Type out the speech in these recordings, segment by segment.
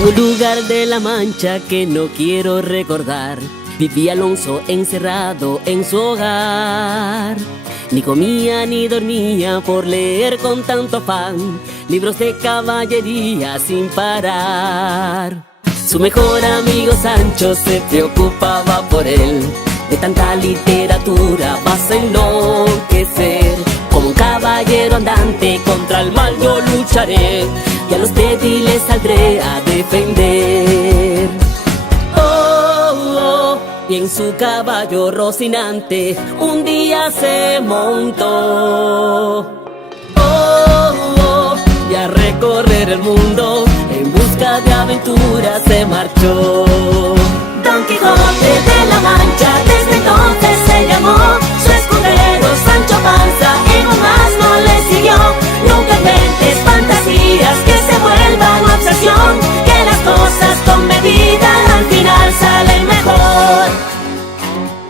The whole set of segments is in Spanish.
En un lugar de La Mancha que no quiero recordar, vivía Alonso encerrado en su hogar. Ni comía ni dormía por leer con tanto afán libros de caballería sin parar. Su mejor amigo Sancho se preocupaba por él. De tanta literatura vas a enloquecer. Como un caballero andante contra el mal yo lucharé, y a los débiles saldré a defender. Y en su caballo Rocinante un día se montó. Y a recorrer el mundo en busca de aventuras se marchó. Don Quijote de la Mancha desde entonces se llamó. Su escudero Sancho Panza en un asno le siguió. Nunca inventes fantasías que se vuelvan obsesión, que las cosas con medida al final salen mejor.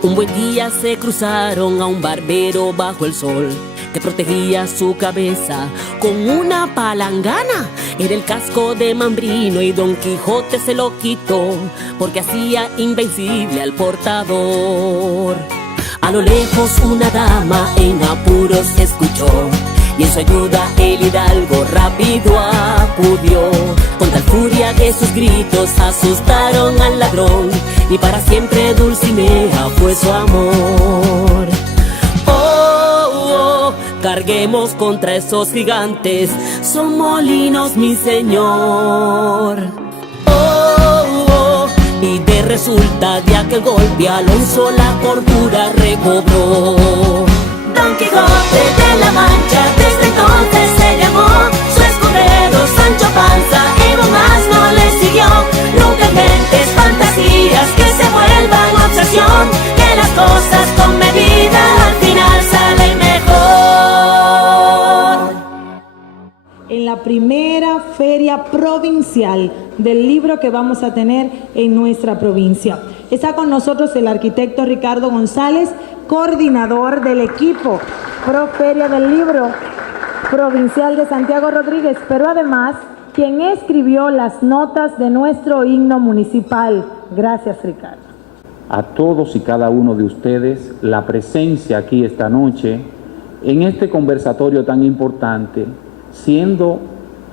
Un buen día se cruzaron a un barbero bajo el sol, que protegía su cabeza con una palangana. Era el casco de Mambrino y Don Quijote se lo quitó, porque hacía invencible al portador. A lo lejos una dama en apuros se escuchó, y en su ayuda el hidalgo rápido acudió. Con tal furia que sus gritos asustaron al ladrón, y para siempre Dulcinea fue su amor. Carguemos contra esos gigantes, son molinos mi señor. Y de resulta de aquel golpe Alonso la cordura recobró. Don Quijote de la Mancha desde entonces se llamó. Su escudero Sancho Panza en un asno le siguió. Nunca inventes fantasías que se vuelvan obsesión, que las cosas con medida al final salen mejor. En la primera feria provincial del libro que vamos a tener en nuestra provincia. Está con nosotros el arquitecto Ricardo González, coordinador del equipo Pro Feria del Libro Provincial de Santiago Rodríguez, pero además quien escribió las notas de nuestro himno municipal. Gracias, Ricardo. A todos y cada uno de ustedes, la presencia aquí esta noche en este conversatorio tan importante, siendo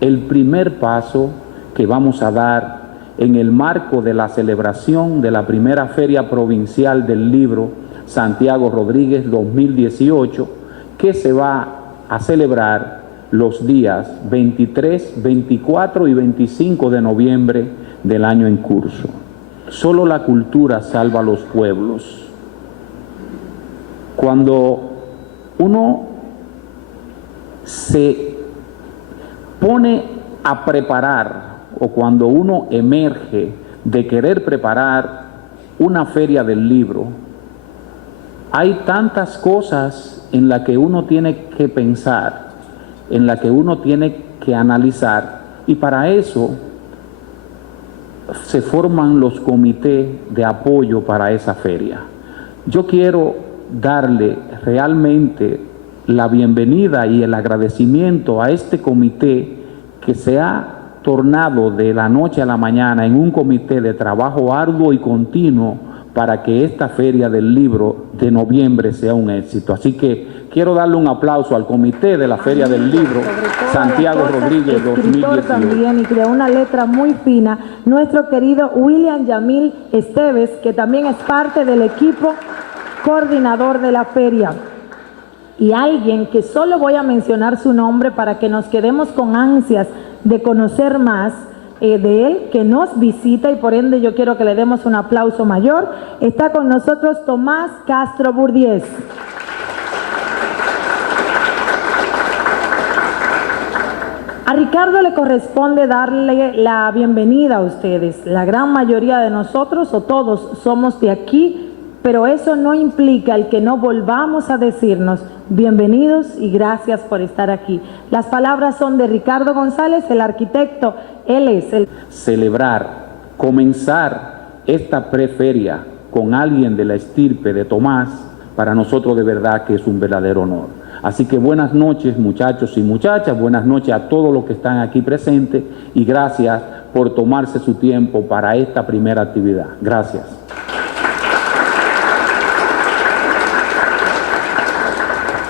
el primer paso que vamos a dar en el marco de la celebración de la primera Feria Provincial del Libro Santiago Rodríguez 2018, que se va a celebrar los días 23, 24 y 25 de noviembre del año en curso. Solo la cultura salva a los pueblos. Cuando uno se pone a preparar, o cuando uno emerge de querer preparar una feria del libro, hay tantas cosas en las que uno tiene que pensar, en las que uno tiene que analizar, y para eso se forman los comités de apoyo para esa feria. Yo quiero darle realmente la bienvenida y el agradecimiento a este comité que se ha tornado de la noche a la mañana en un comité de trabajo arduo y continuo para que esta feria del libro de noviembre sea un éxito. Así que quiero darle un aplauso al comité de la feria del libro Santiago Rodríguez 2018. También, y creó una letra muy fina, nuestro querido William Yamil Esteves, que también es parte del equipo coordinador de la feria. Y alguien que solo voy a mencionar su nombre para que nos quedemos con ansias de conocer más de él, que nos visita, y por ende yo quiero que le demos un aplauso mayor. Está con nosotros Tomás Castro Burdiez. A Ricardo le corresponde darle la bienvenida a ustedes. La gran mayoría de nosotros, o todos, somos de aquí, pero eso no implica el que no volvamos a decirnos bienvenidos y gracias por estar aquí. Las palabras son de Ricardo González, el arquitecto. Él es el... Celebrar, comenzar esta preferia con alguien de la estirpe de Tomás, para nosotros de verdad que es un verdadero honor. Así que buenas noches, muchachos y muchachas, buenas noches a todos los que están aquí presentes, y gracias por tomarse su tiempo para esta primera actividad. Gracias.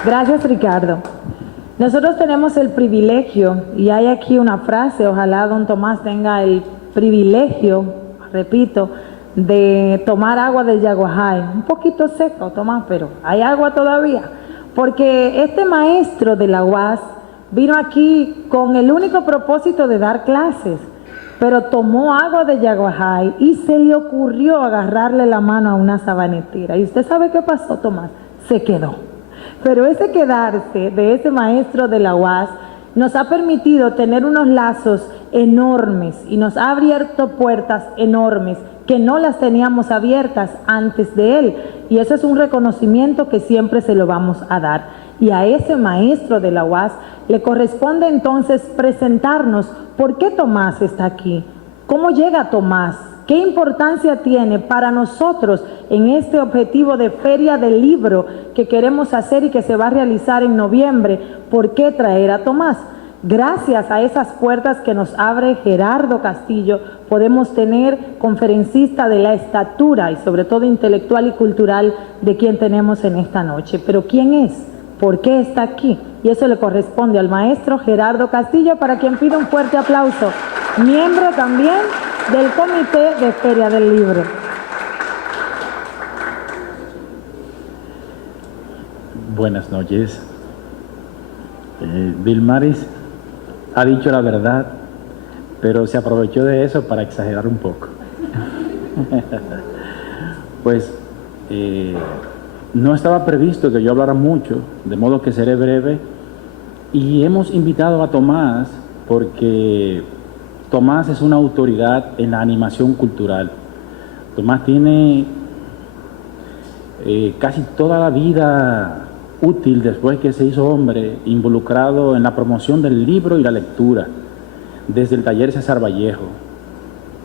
Gracias, Ricardo. Nosotros tenemos el privilegio, y hay aquí una frase, ojalá don Tomás tenga el privilegio, repito, de tomar agua del Yaguajay. Un poquito seco, Tomás, pero hay agua todavía. Porque este maestro de la UAS vino aquí con el único propósito de dar clases, pero tomó agua de Yaguajay y se le ocurrió agarrarle la mano a una sabanetera. ¿Y usted sabe qué pasó, Tomás? Se quedó. Pero ese quedarse de ese maestro de la UAS nos ha permitido tener unos lazos enormes y nos ha abierto puertas enormes que no las teníamos abiertas antes de él. Y eso es un reconocimiento que siempre se lo vamos a dar. Y a ese maestro de la UAS le corresponde entonces presentarnos por qué Tomás está aquí, cómo llega Tomás, qué importancia tiene para nosotros en este objetivo de Feria del Libro que queremos hacer y que se va a realizar en noviembre. ¿Por qué traer a Tomás? Gracias a esas puertas que nos abre Gerardo Castillo, podemos tener conferencista de la estatura y sobre todo intelectual y cultural de quien tenemos en esta noche. Pero ¿quién es? ¿Por qué está aquí? Y eso le corresponde al maestro Gerardo Castillo, para quien pido un fuerte aplauso. Miembro también del Comité de Feria del Libro. Buenas noches. Vilmaris ha dicho la verdad, pero se aprovechó de eso para exagerar un poco. Pues no estaba previsto que yo hablara mucho, de modo que seré breve, y hemos invitado a Tomás porque Tomás es una autoridad en la animación cultural. Tomás tiene casi toda la vida útil después que se hizo hombre, involucrado en la promoción del libro y la lectura, desde el taller César Vallejo,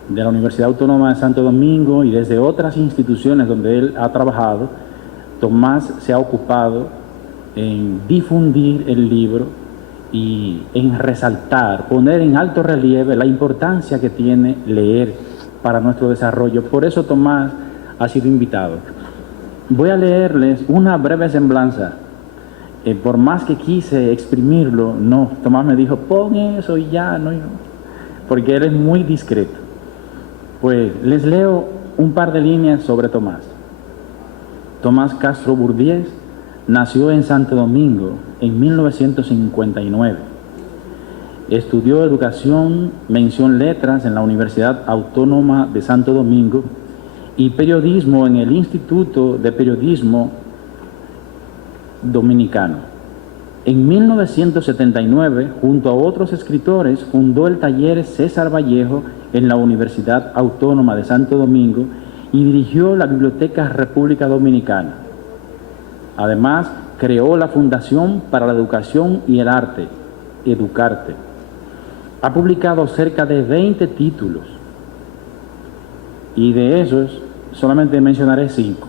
de la Universidad Autónoma de Santo Domingo y desde otras instituciones donde él ha trabajado. Tomás se ha ocupado en difundir el libro y en resaltar, poner en alto relieve la importancia que tiene leer para nuestro desarrollo. Por eso Tomás ha sido invitado. Voy a leerles una breve semblanza. Por más que quise exprimirlo, no, Tomás me dijo, pon eso y ya, no, porque él es muy discreto. Pues les leo un par de líneas sobre Tomás. Tomás Castro Burdiez nació en Santo Domingo en 1959. Estudió educación, mención letras en la Universidad Autónoma de Santo Domingo y periodismo en el Instituto de Periodismo Dominicano. En 1979, junto a otros escritores, fundó el taller César Vallejo en la Universidad Autónoma de Santo Domingo y dirigió la Biblioteca República Dominicana. Además, creó la Fundación para la Educación y el Arte, Educarte. Ha publicado cerca de 20 títulos y de esos solamente mencionaré 5.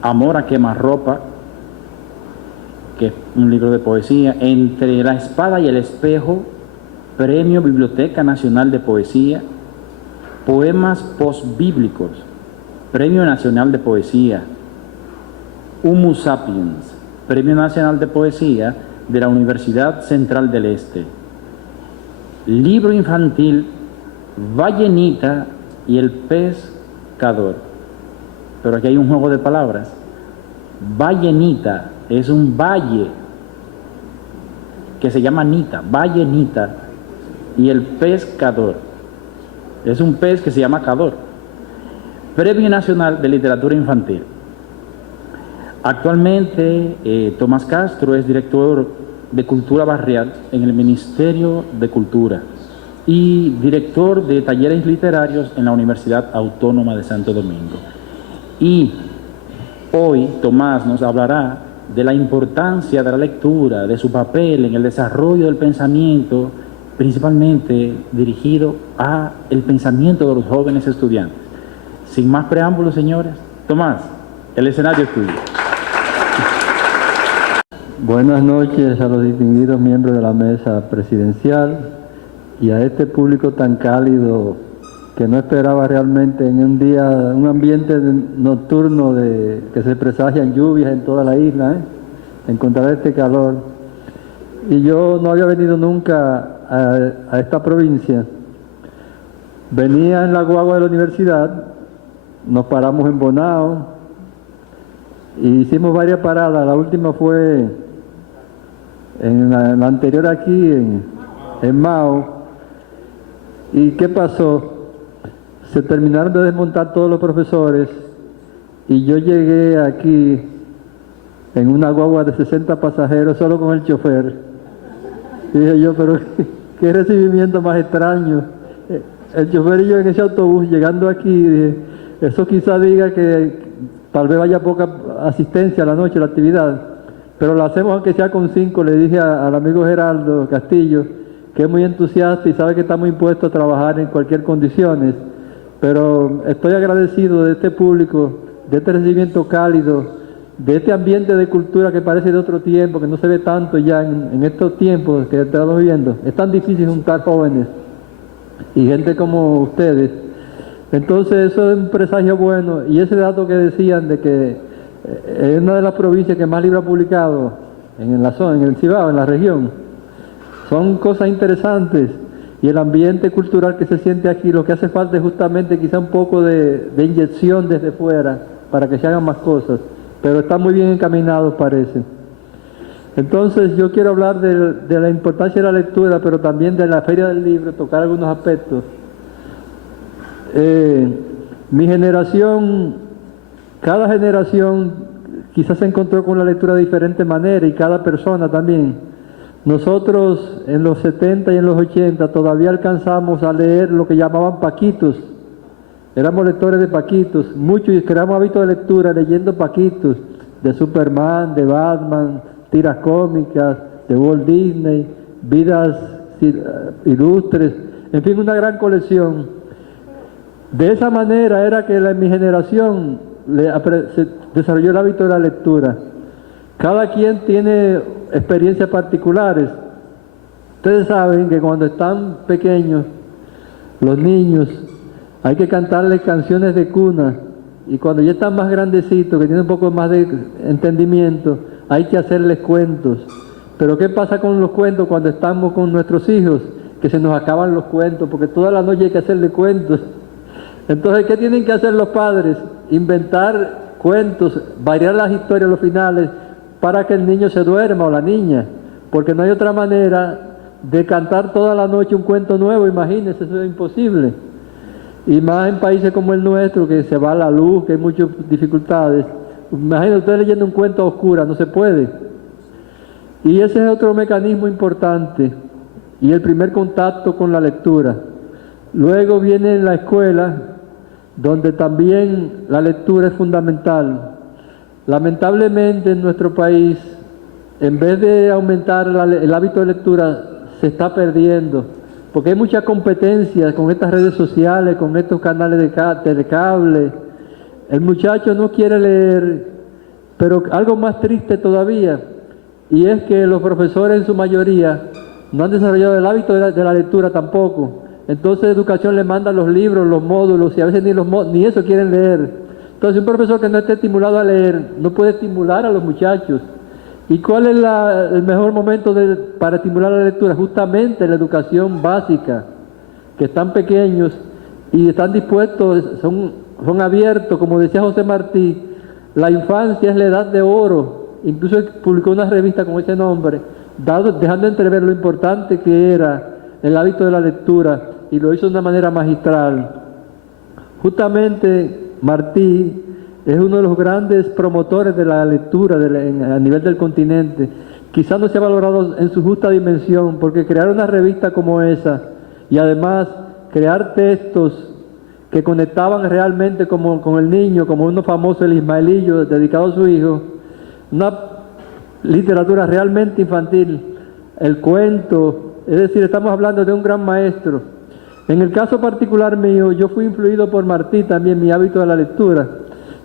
Amor a quemarropa, que es un libro de poesía. Entre la espada y el espejo, Premio Biblioteca Nacional de Poesía. Poemas postbíblicos, Premio Nacional de Poesía. Homo Sapiens, Premio Nacional de Poesía de la Universidad Central del Este. Libro infantil, Ballenita y el pescador. Pero aquí hay un juego de palabras. Ballenita es un valle que se llama Nita, Ballenita, y el pescador es un pez que se llama cador. Premio Nacional de Literatura Infantil. Actualmente Tomás Castro es director de Cultura Barrial en el Ministerio de Cultura y director de talleres literarios en la Universidad Autónoma de Santo Domingo. Y hoy Tomás nos hablará de la importancia de la lectura, de su papel en el desarrollo del pensamiento, principalmente dirigido a el pensamiento de los jóvenes estudiantes. Sin más preámbulos, señores, Tomás, el escenario es tuyo. Buenas noches a los distinguidos miembros de la mesa presidencial, y a este público tan cálido que no esperaba realmente en un día, un ambiente nocturno que se presagian lluvias en toda la isla, encontrar este calor. Y yo no había venido nunca a esta provincia. Venía en la guagua de la universidad, nos paramos en Bonao y hicimos varias paradas. La última fue en la anterior aquí, en Mao. ¿Y qué pasó? Se terminaron de desmontar todos los profesores y yo llegué aquí en una guagua de 60 pasajeros solo con el chofer. Y dije yo, pero qué recibimiento más extraño. El chofer y yo en ese autobús llegando aquí, dije, eso quizá diga que tal vez vaya poca asistencia a la noche, a la actividad, pero la hacemos aunque sea con 5. Le dije al amigo Geraldo Castillo, que es muy entusiasta y sabe que estamos impuestos a trabajar en cualquier condiciones, pero estoy agradecido de este público, de este recibimiento cálido, de este ambiente de cultura que parece de otro tiempo, que no se ve tanto ya en estos tiempos que estamos viviendo. Es tan difícil juntar jóvenes y gente como ustedes. Entonces eso es un presagio bueno, y ese dato que decían de que es una de las provincias que más libros ha publicado en la zona, en el Cibao, en la región, son cosas interesantes. Y el ambiente cultural que se siente aquí, lo que hace falta es justamente quizá un poco de inyección desde fuera para que se hagan más cosas, pero están muy bien encaminados, parece. Entonces yo quiero hablar de la importancia de la lectura, pero también de la Feria del Libro, tocar algunos aspectos. Mi generación, cada generación quizás se encontró con la lectura de diferente manera, y cada persona también. Nosotros en los 70 y en los 80 todavía alcanzamos a leer lo que llamaban paquitos. Éramos lectores de paquitos, muchos, y creamos hábito de lectura leyendo paquitos de Superman, de Batman, tiras cómicas, de Walt Disney, vidas ilustres, en fin, una gran colección. De esa manera era que en mi generación se desarrolló el hábito de la lectura. Cada quien tiene experiencias particulares. Ustedes saben que cuando están pequeños, los niños, hay que cantarles canciones de cuna, y cuando ya están más grandecitos, que tienen un poco más de entendimiento, hay que hacerles cuentos. Pero ¿qué pasa con los cuentos cuando estamos con nuestros hijos? Que se nos acaban los cuentos, porque toda la noche hay que hacerle cuentos. Entonces, ¿qué tienen que hacer los padres? Inventar cuentos, variar las historias, los finales, para que el niño se duerma o la niña, porque no hay otra manera de cantar toda la noche un cuento nuevo. Imagínense, eso es imposible. Y más en países como el nuestro, que se va la luz, que hay muchas dificultades. Imagínense ustedes leyendo un cuento a oscuras, no se puede. Y ese es otro mecanismo importante, y el primer contacto con la lectura. Luego viene la escuela, donde también la lectura es fundamental. Lamentablemente en nuestro país, en vez de aumentar el hábito de lectura, se está perdiendo, porque hay mucha competencia con estas redes sociales, con estos canales de telecable. El muchacho no quiere leer, pero algo más triste todavía, y es que los profesores en su mayoría no han desarrollado el hábito de la lectura tampoco. Entonces educación le manda los libros, los módulos, y a veces ni eso quieren leer. Entonces un profesor que no esté estimulado a leer no puede estimular a los muchachos. ¿Y cuál es el mejor momento para estimular la lectura? Justamente la educación básica, que están pequeños y están dispuestos, son abiertos. Como decía José Martí, la infancia es la edad de oro. Incluso publicó una revista con ese nombre, dejando entrever lo importante que era el hábito de la lectura, y lo hizo de una manera magistral. Justamente Martí es uno de los grandes promotores de la lectura a nivel del continente. Quizás no se ha valorado en su justa dimensión, porque crear una revista como esa, y además crear textos que conectaban realmente con el niño, como uno famoso, el Ismaelillo, dedicado a su hijo, una literatura realmente infantil, el cuento, es decir, estamos hablando de un gran maestro. En el caso particular mío, yo fui influido por Martí también, mi hábito de la lectura.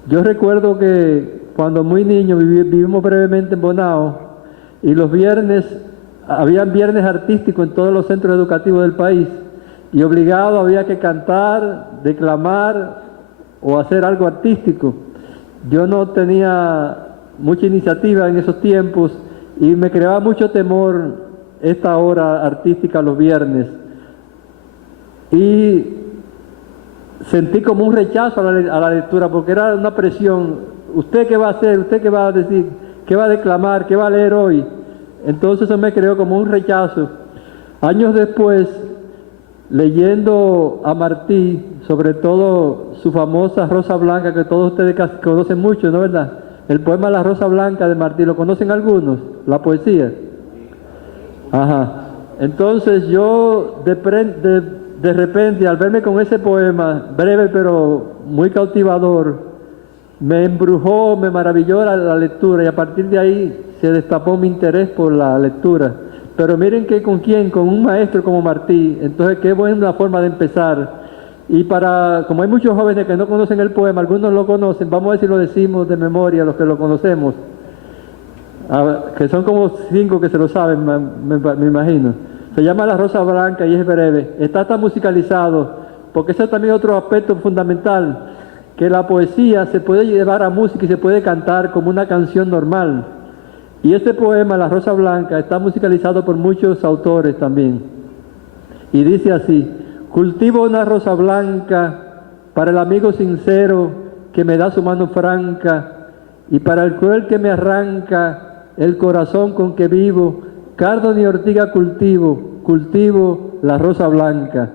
Yo recuerdo que cuando muy niño vivimos brevemente en Bonao, y los viernes habían viernes artísticos en todos los centros educativos del país y obligado había que cantar, declamar o hacer algo artístico. Yo no tenía mucha iniciativa en esos tiempos y me creaba mucho temor esta hora artística los viernes. Y sentí como un rechazo a la lectura porque era una presión. ¿Usted qué va a hacer? ¿Usted qué va a decir? ¿Qué va a declamar? ¿Qué va a leer hoy? Entonces eso me creó como un rechazo. Años después, leyendo a Martí, sobre todo su famosa Rosa Blanca, que todos ustedes conocen mucho, ¿no es verdad? El poema La Rosa Blanca de Martí, ¿lo conocen algunos? La poesía. Ajá. Entonces yo de repente, al verme con ese poema, breve pero muy cautivador, me embrujó, me maravilló la lectura y a partir de ahí se destapó mi interés por la lectura. Pero miren que con quién, con un maestro como Martí, entonces qué buena forma de empezar. Y como hay muchos jóvenes que no conocen el poema, algunos lo conocen, vamos a ver si lo decimos de memoria, los que lo conocemos, que son como 5 que se lo saben, me imagino. Se llama La Rosa Blanca y es breve. Está musicalizado, porque ese es también otro aspecto fundamental, que la poesía se puede llevar a música y se puede cantar como una canción normal. Y este poema, La Rosa Blanca, está musicalizado por muchos autores también. Y dice así: cultivo una rosa blanca para el amigo sincero que me da su mano franca, y para el cruel que me arranca el corazón con que vivo, cardo ni ortiga cultivo la rosa blanca.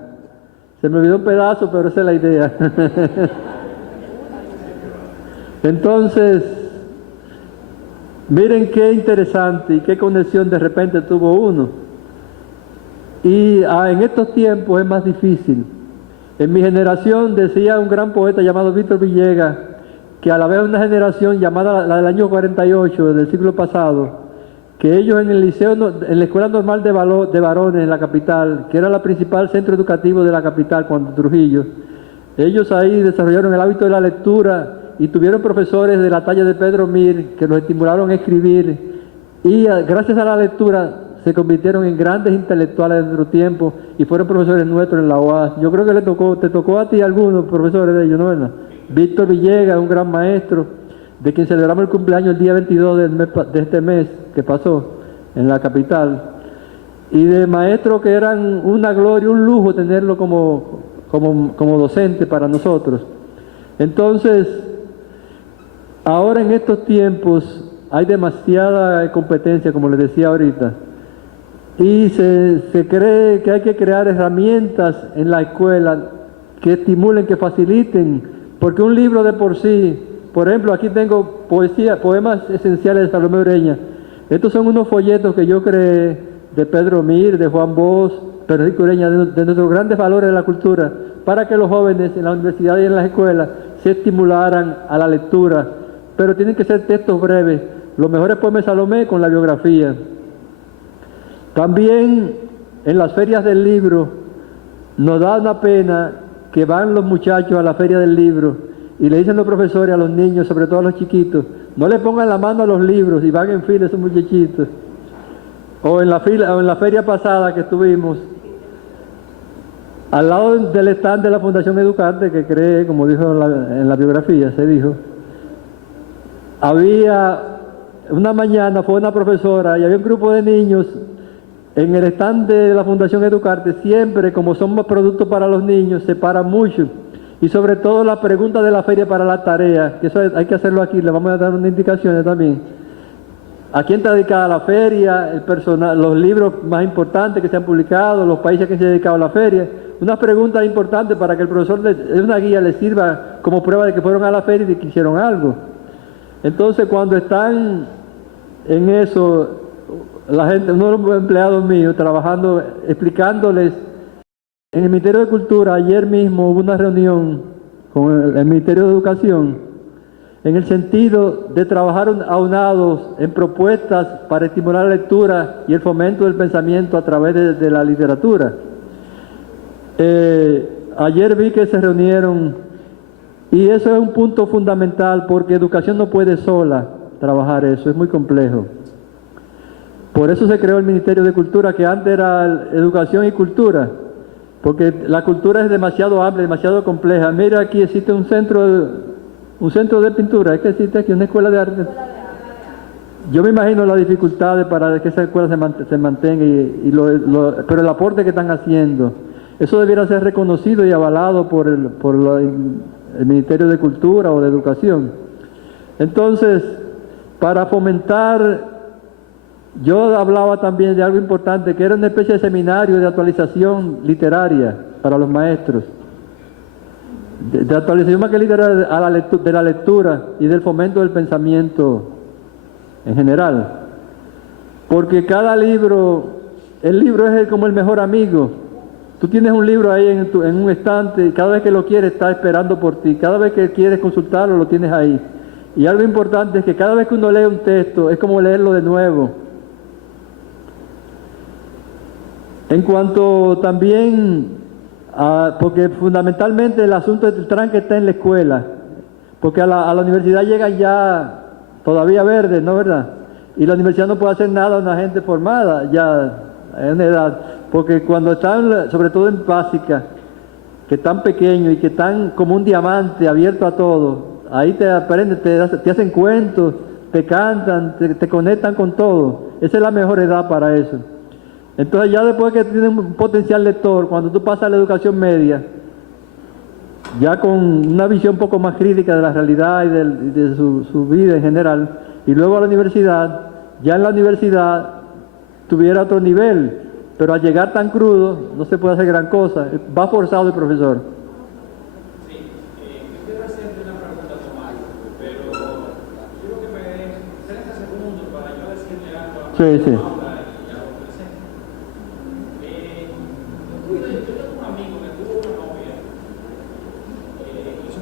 Se me olvidó un pedazo, pero esa es la idea. Entonces, miren qué interesante y qué conexión de repente tuvo uno. Y en estos tiempos es más difícil. En mi generación, decía un gran poeta llamado Víctor Villegas, que a la vez una generación llamada la del año 48, del siglo pasado, que ellos en el liceo, en la Escuela Normal de Varones en la capital, que era la principal centro educativo de la capital cuando Trujillo, ellos ahí desarrollaron el hábito de la lectura y tuvieron profesores de la talla de Pedro Mir que los estimularon a escribir y gracias a la lectura se convirtieron en grandes intelectuales de nuestro tiempo y fueron profesores nuestros en la UAS. Yo creo que te tocó a ti algunos profesores de ellos, ¿no es verdad? Víctor Villegas, un gran maestro, de quien celebramos el cumpleaños el día 22 de este mes que pasó en la capital, y de maestros que eran una gloria, un lujo tenerlo como docente para nosotros. Entonces, ahora en estos tiempos hay demasiada competencia, como les decía ahorita, y se cree que hay que crear herramientas en la escuela que estimulen, que faciliten, porque un libro de por sí, por ejemplo, aquí tengo poemas esenciales de Salomé Ureña. Estos son unos folletos que yo creé de Pedro Mir, de Juan Bosch, Pedro Enrique Ureña, de nuestros grandes valores de la cultura, para que los jóvenes en la universidad y en las escuelas se estimularan a la lectura. Pero tienen que ser textos breves, los mejores poemas de Salomé con la biografía. También en las ferias del libro nos da una pena que van los muchachos a la feria del libro y le dicen los profesores a los niños, sobre todo a los chiquitos, no le pongan la mano a los libros y van en fila esos muchachitos. O en la feria pasada que estuvimos, al lado del stand de la Fundación Educarte, que cree, como dijo en la biografía, se dijo, había una mañana, fue una profesora y había un grupo de niños en el stand de la Fundación Educarte. Siempre, como son más productos para los niños, se para mucho. Y sobre todo la pregunta de la feria para la tarea, que eso hay que hacerlo aquí, le vamos a dar unas indicaciones también. ¿A quién está dedicada la feria? El personal, los libros más importantes que se han publicado, los países que se han dedicado a la feria. Unas preguntas importantes para que el profesor de una guía les sirva como prueba de que fueron a la feria y de que hicieron algo. Entonces, cuando están en eso, la gente, uno de los empleados míos, trabajando, explicándoles, en el Ministerio de Cultura, ayer mismo hubo una reunión con el Ministerio de Educación, en el sentido de trabajar aunados en propuestas para estimular la lectura y el fomento del pensamiento a través de la literatura. Ayer vi que se reunieron y eso es un punto fundamental porque educación no puede sola trabajar eso, es muy complejo. Por eso se creó el Ministerio de Cultura, que antes era Educación y Cultura, porque la cultura es demasiado amplia, demasiado compleja. Mira, aquí existe un centro de pintura, es que existe aquí una escuela de arte. Yo me imagino las dificultades para que esa escuela se mantenga, pero el aporte que están haciendo, eso debiera ser reconocido y avalado por el Ministerio de Cultura o de Educación. Entonces, para fomentar, yo hablaba también de algo importante, que era una especie de seminario de actualización literaria para los maestros, de actualización más que literaria de la lectura y del fomento del pensamiento en general, porque cada libro, el libro es como el mejor amigo. Tú tienes un libro ahí en un estante y cada vez que lo quieres está esperando por ti, cada vez que quieres consultarlo lo tienes ahí. Y algo importante es que cada vez que uno lee un texto es como leerlo de nuevo. En cuanto también, porque fundamentalmente el asunto del tranque está en la escuela, porque a la universidad llegan ya todavía verdes, ¿no verdad? Y la universidad no puede hacer nada a una gente formada ya en edad, porque cuando están, sobre todo en básica, que están pequeños y que están como un diamante abierto a todo, ahí te aprenden, te hacen cuentos, te cantan, te conectan con todo. Esa es la mejor edad para eso. Entonces ya después que tienes un potencial lector, cuando tú pasas a la educación media, ya con una visión un poco más crítica de la realidad y de su vida en general, y luego a la universidad, ya en la universidad tuviera otro nivel, pero al llegar tan crudo no se puede hacer gran cosa, va forzado el profesor. Sí, yo quiero hacerte una pregunta, Tomás, pero quiero que me den 30 segundos para yo decirle algo a Sí, sí.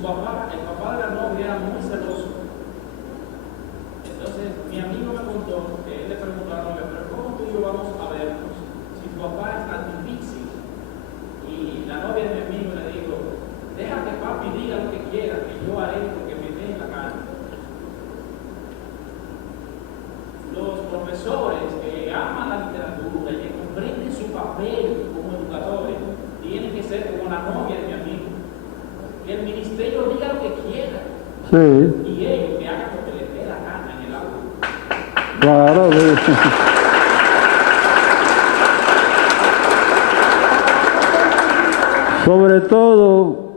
El papá de la novia era muy celoso. Entonces, mi amigo me contó que él le preguntó a la novia, pero ¿cómo tú y yo vamos a vernos si tu papá es tan difícil? Y la novia de mi amigo le dijo, deja que papi diga lo que quiera, que yo haré lo que me dé en la gana. Los profesores que aman la literatura y que comprenden su papel como educadores tienen que ser como la novia de mi amigo. Que el ministerio diga lo que quiera. Sí. Y ellos que hagan lo que les dé la gana en el aula. Claro, sobre todo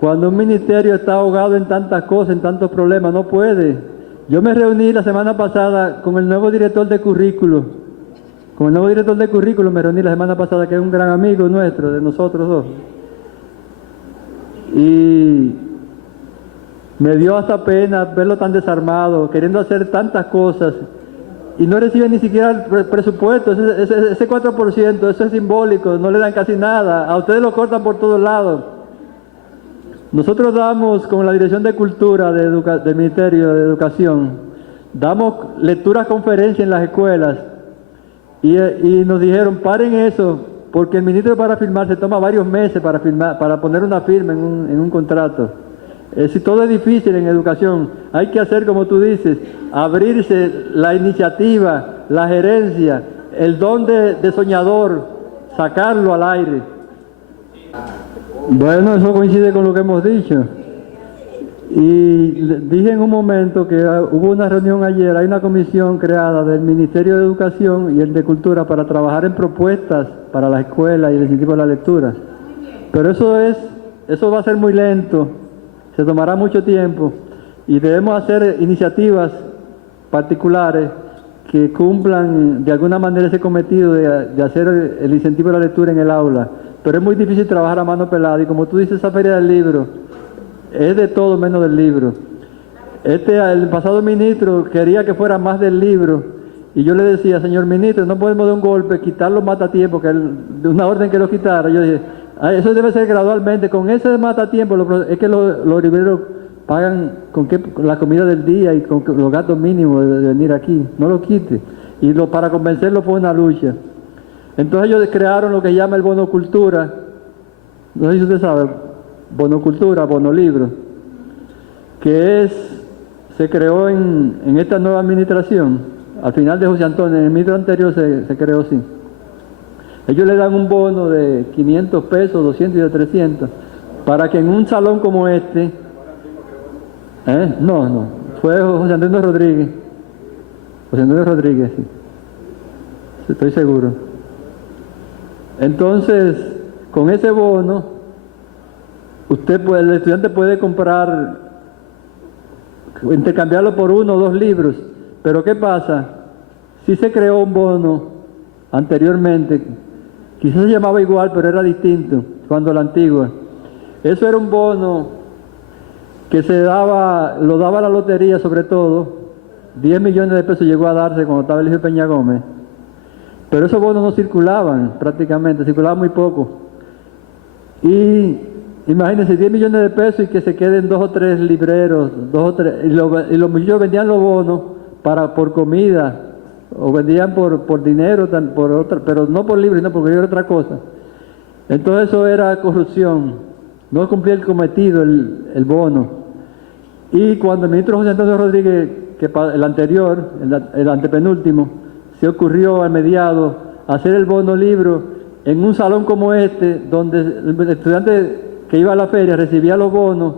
cuando un ministerio está ahogado en tantas cosas, en tantos problemas, no puede. Yo me reuní la semana pasada con el nuevo director de currículo. Con el nuevo director de currículo me reuní la semana pasada, que es un gran amigo nuestro, de nosotros dos. Y me dio hasta pena verlo tan desarmado, queriendo hacer tantas cosas, y no recibe ni siquiera el presupuesto, ese 4%, eso es simbólico, no le dan casi nada, a ustedes lo cortan por todos lados. Nosotros damos, con la Dirección de Cultura del Ministerio de Educación, damos lecturas, conferencias en las escuelas, y nos dijeron, paren eso, porque el ministro para firmar se toma varios meses para poner una firma en un contrato. Si todo es difícil en educación, hay que hacer como tú dices, abrirse la iniciativa, la gerencia, el don de soñador, sacarlo al aire. Bueno, eso coincide con lo que hemos dicho. Y dije en un momento que hubo una reunión ayer, hay una comisión creada del Ministerio de Educación y el de Cultura para trabajar en propuestas para la escuela y el incentivo a la lectura. Pero eso va a ser muy lento, se tomará mucho tiempo y debemos hacer iniciativas particulares que cumplan de alguna manera ese cometido de hacer el incentivo a la lectura en el aula. Pero es muy difícil trabajar a mano pelada y como tú dices, esa feria del libro es de todo menos del libro. El pasado ministro quería que fuera más del libro y yo le decía, señor ministro, no podemos de un golpe quitar los matatiempos, de una orden que lo quitara. Yo dije, eso debe ser gradualmente, con ese matatiempo es que los libreros pagan con la comida del día y con los gastos mínimos de venir aquí, no lo quite. Y para convencerlo fue una lucha. Entonces ellos crearon lo que llama el bono cultura, no sé si usted sabe, bono cultura, bono libro, que se creó en esta nueva administración, al final de José Antonio, en el ministro anterior se creó así. Ellos le dan un bono de 500 pesos, 200 y de 300, para que en un salón como este, no, fue José Antonio Rodríguez. José Antonio Rodríguez, sí. Estoy seguro. Entonces, con ese bono, el estudiante puede comprar, intercambiarlo por 1 o 2 libros. Pero ¿qué pasa? Si se creó un bono anteriormente, quizás se llamaba igual, pero era distinto cuando la antigua. Eso era un bono que lo daba la lotería sobre todo. 10 millones de pesos llegó a darse cuando estaba Eligio Peña Gómez. Pero esos bonos no circulaban prácticamente, circulaban muy poco. Y imagínense, 10 millones de pesos y que se queden 2 o 3 libreros, 2 o 3, y los muchachos vendían los bonos por comida, o vendían por dinero, pero no por libros, sino porque era otra cosa. Entonces eso era corrupción, no cumplía el cometido, el bono. Y cuando el ministro José Antonio Rodríguez, el anterior, el antepenúltimo, se ocurrió al mediado hacer el bono libro en un salón como este, donde el estudiante que iba a la feria recibía los bonos,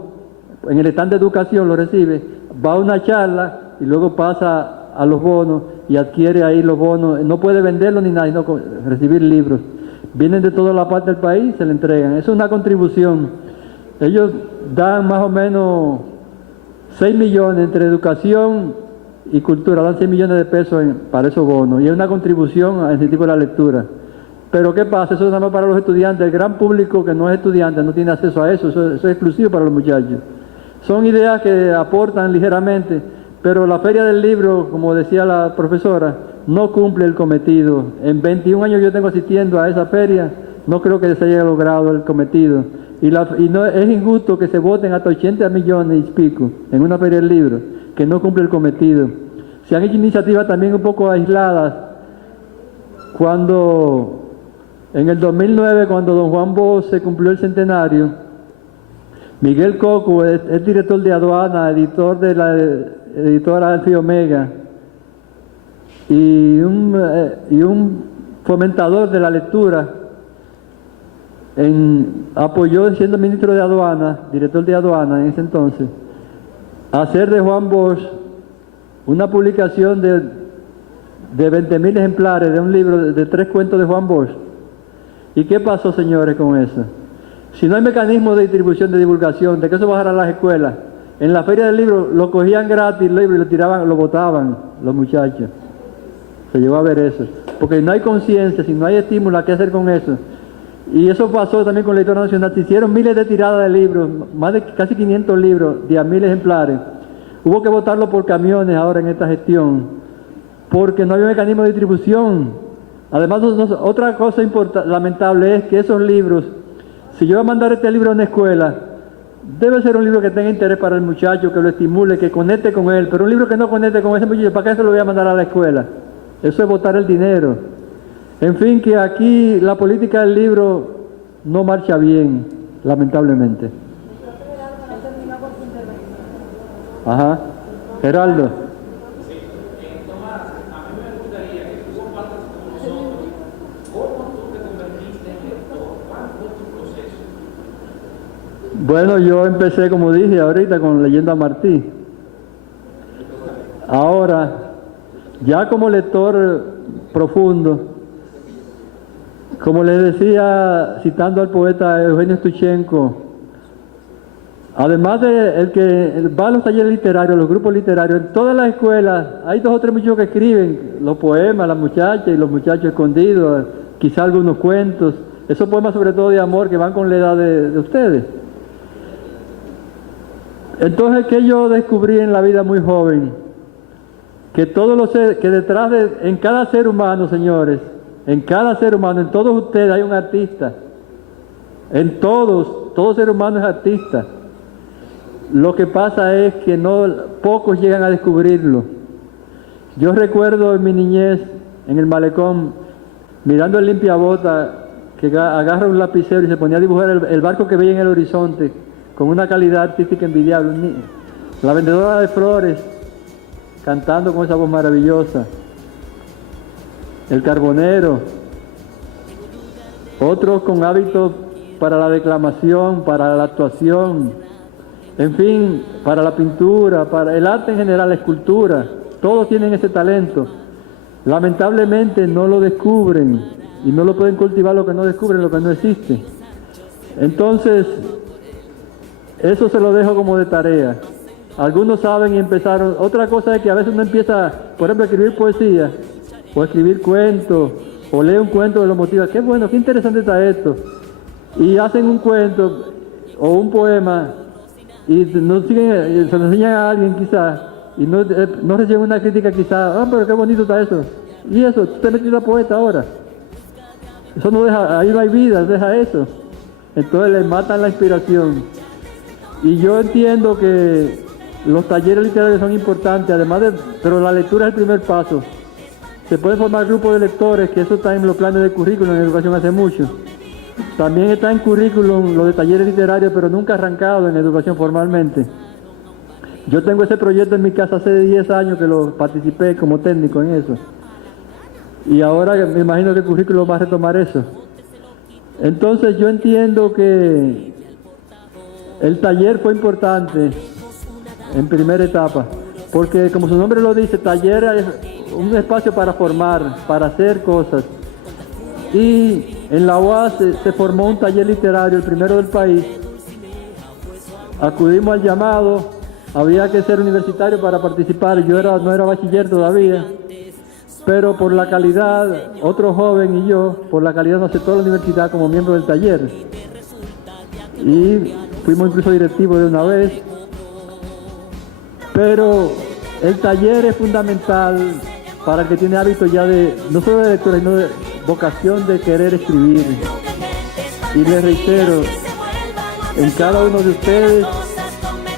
en el stand de educación lo recibe, va a una charla y luego pasa a los bonos y adquiere ahí los bonos, no puede venderlos ni nada, sino recibir libros. Vienen de toda la parte del país, se le entregan. Es una contribución. Ellos dan más o menos 6 millones entre educación y cultura, dan 6 millones de pesos para esos bonos, y es una contribución a incentivo de la lectura. Pero ¿qué pasa? Eso es nada más para los estudiantes. El gran público que no es estudiante no tiene acceso a eso es exclusivo para los muchachos. Son ideas que aportan ligeramente, pero la Feria del Libro, como decía la profesora, no cumple el cometido. En 21 años yo tengo asistiendo a esa feria, no creo que se haya logrado el cometido. Y no, es injusto que se voten hasta 80 millones y pico en una Feria del Libro, que no cumple el cometido. Se han hecho iniciativas también un poco aisladas. En el 2009, cuando don Juan Bosch se cumplió el centenario, Miguel Coco es director de aduana, editor de la editora Alfa y Omega, y un fomentador de la lectura, apoyó, siendo ministro de aduana, director de aduana en ese entonces, hacer de Juan Bosch una publicación de 20.000 ejemplares de un libro de 3 cuentos de Juan Bosch. ¿Y qué pasó, señores, con eso? Si no hay mecanismo de distribución, de divulgación, de que eso bajara a las escuelas, en la Feria del Libro lo cogían gratis el libro y lo tiraban, lo botaban los muchachos. Se llegó a ver eso. Porque no hay conciencia, si no hay estímulo, ¿qué hacer con eso? Y eso pasó también con la Editorial Nacional. Se hicieron miles de tiradas de libros, más de casi 500 libros, 10.000 ejemplares. Hubo que botarlo por camiones ahora en esta gestión, porque no había mecanismo de distribución. Además, otra cosa lamentable es que esos libros, si yo voy a mandar este libro a una escuela, debe ser un libro que tenga interés para el muchacho, que lo estimule, que conecte con él, pero un libro que no conecte con ese muchacho, ¿para qué se lo voy a mandar a la escuela? Eso es botar el dinero. En fin, que aquí la política del libro no marcha bien, lamentablemente. Ajá. Geraldo. Bueno, yo empecé, como dije ahorita, con Leyenda Martí. Ahora, ya como lector profundo, como les decía, citando al poeta Eugenio Stuchenko, además de el que va a los talleres literarios, los grupos literarios, en todas las escuelas hay 2 o 3 muchachos que escriben los poemas, las muchachas y los muchachos escondidos, quizá algunos cuentos, esos poemas sobre todo de amor que van con la edad de ustedes. Entonces, que yo descubrí en la vida muy joven, que detrás en cada ser humano, señores, en cada ser humano, en todos ustedes hay un artista. En todo ser humano es artista. Lo que pasa es que pocos llegan a descubrirlo. Yo recuerdo en mi niñez, en el malecón, mirando el limpiabota, que agarra un lapicero y se ponía a dibujar el barco que veía en el horizonte, con una calidad artística envidiable. La vendedora de flores, cantando con esa voz maravillosa. el carbonero, otros con hábitos para la declamación, para la actuación, en fin, para la pintura, para el arte en general, la escultura. Todos tienen ese talento. Lamentablemente no lo descubren y no lo pueden cultivar lo que no descubren, lo que no existe. Entonces, eso se lo dejo como de tarea. Algunos saben y empezaron. Otra cosa es que a veces uno empieza, por ejemplo, a escribir poesía, o a escribir cuentos, o lee un cuento que lo motiva. Qué bueno, qué interesante está esto. Y hacen un cuento o un poema y no siguen, se lo enseñan a alguien quizás y no reciben una crítica quizás. Ah, pero qué bonito está eso. Y eso, tú te metiste a poeta ahora. Eso no deja, ahí no hay vida, deja eso. Entonces les matan la inspiración. Y yo entiendo que los talleres literarios son importantes, además pero la lectura es el primer paso. Se pueden formar grupos de lectores, que eso está en los planes de currículum en educación hace mucho. También está en currículum lo de talleres literarios, pero nunca arrancado en educación formalmente. Yo tengo ese proyecto en mi casa hace 10 años que lo participé como técnico en eso. Y ahora me imagino que el currículum va a retomar eso. Entonces yo entiendo que el taller fue importante en primera etapa, porque como su nombre lo dice, taller es un espacio para formar, para hacer cosas. Y en la UAS se formó un taller literario, el primero del país. Acudimos al llamado, había que ser universitario para participar, yo no era bachiller todavía, pero por la calidad, otro joven y yo, por la calidad nos aceptó la universidad como miembro del taller. Y fuimos incluso directivos de una vez. Pero el taller es fundamental para el que tiene hábito ya de, no solo de lectura, sino de vocación de querer escribir. Y les reitero, en cada uno de ustedes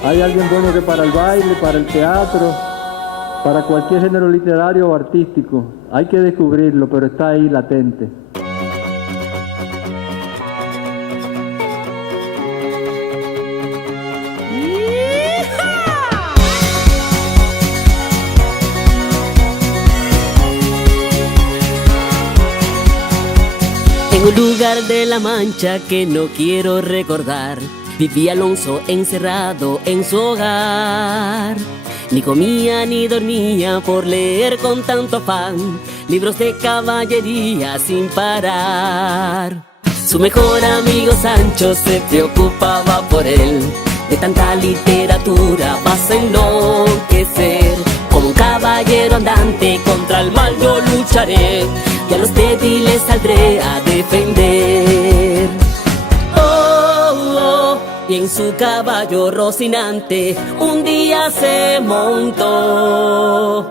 hay alguien bueno que para el baile, para el teatro, para cualquier género literario o artístico. Hay que descubrirlo, pero está ahí latente. En un lugar de La Mancha que no quiero recordar, vivía Alonso encerrado en su hogar. Ni comía ni dormía por leer con tanto afán libros de caballería sin parar. Su mejor amigo Sancho se preocupaba por él. De tanta literatura vas a enloquecer. Como un caballero andante contra el mal yo lucharé, y a los débiles saldré a defender. Y en su caballo Rocinante un día se montó.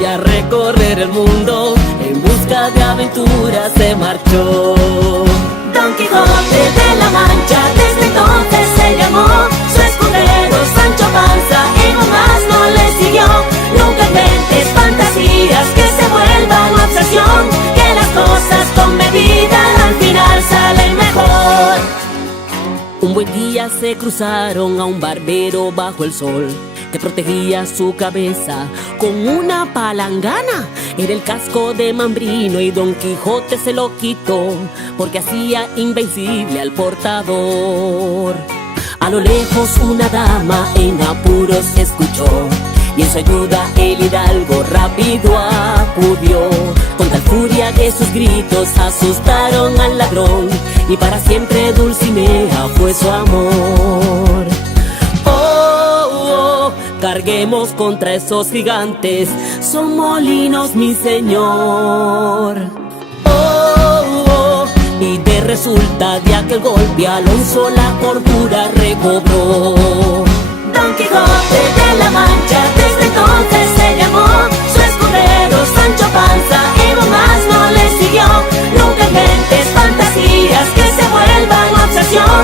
Y a recorrer el mundo en busca de aventuras se marchó. Don Quijote de la Mancha desde entonces se llamó. Su escudero Sancho Panza en un asno le siguió. Nunca inventes fantasías que se vuelvan obsesión, que las cosas con medida al final salen mejor. Un buen día se cruzaron a un barbero bajo el sol, que protegía su cabeza con una palangana. Era el casco de Mambrino y Don Quijote se lo quitó, porque hacía invencible al portador. A lo lejos una dama en apuros escuchó, y en su ayuda el hidalgo rápido acudió. Con tal furia que sus gritos asustaron al ladrón, y para siempre Dulcinea fue su amor. Carguemos contra esos gigantes, son molinos mi señor. Y de resulta de aquel golpe Alonso la cordura recobró. Don Quijote de la Mancha desde entonces se llamó. Su escudero Sancho Panza en un asno le siguió. Nunca inventes fantasías que se vuelvan obsesión,